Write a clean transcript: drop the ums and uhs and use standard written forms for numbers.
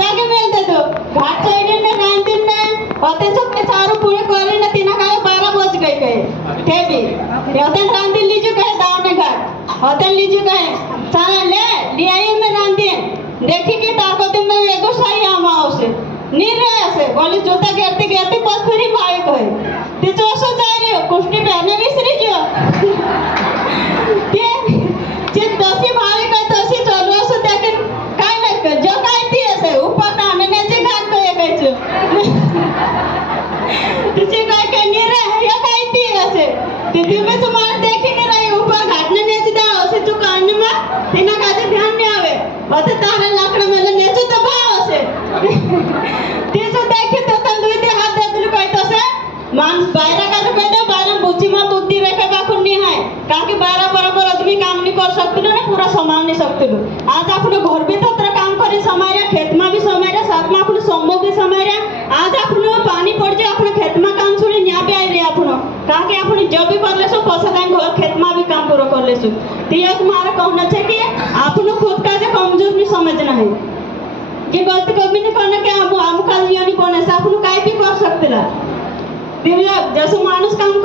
जागे मिळते तो घाट साइड ने रांधीन ने होते सब के चारों पूरे करे न तीना का 12 बज गए कहे थे भी होते रांधीन लीजिए कहे दावने घाट होते लीजिए कहे सारा ले आई में रांधीन देखी कि ताको दिन में एगो सही आमा उसे नीर रहे से बोले जूता गिरती गिरती बस फिर भाई कहे ते चोसो जा रही हो कुश्ती पहने विसरी जो ते जे दोषी भाई कहे दोषी चलो सो देखे काय न कर जो काय थी ऐसे ऊपर ताने ने जे घाट को ये कहे तो जे काय के नीर रहे या काय थी ऐसे ते में तुम्हारे देखी नहीं रही ऊपर घाट ने ने सीधा उसे जो कान में तेना का ध्यान नहीं आवे और तारे लाकड़ में ने जो दबाव से तेजो देखे तो तंदुरी ते हाथ दे दिल कहतो से मान बायरा का कह दे बायरा बुद्धि में बुद्धि रखे का खुन्नी है काकि बायरा बराबर आदमी काम नहीं कर सकते ना पूरा संभाल नहीं सकते आज अपने घर भी तत्र काम करे समारे खेत में भी समारे साथ में अपने सम्मो भी समारे आज अपने पानी पड़ जाए अपने खेत में काम छोड़ी न्या भी आइले अपनो काकि अपने जब भी कर ले सो पछा टाइम घर खेत में भी काम पूरा कर ले सो ते तुम्हारा कहना है कि अपनो खुद का जो कमजोर नहीं समझना है कि गलती कभी नहीं करना कि हम कल नहीं बने से अपन काय भी कर सकते ला जैसे मानुस काम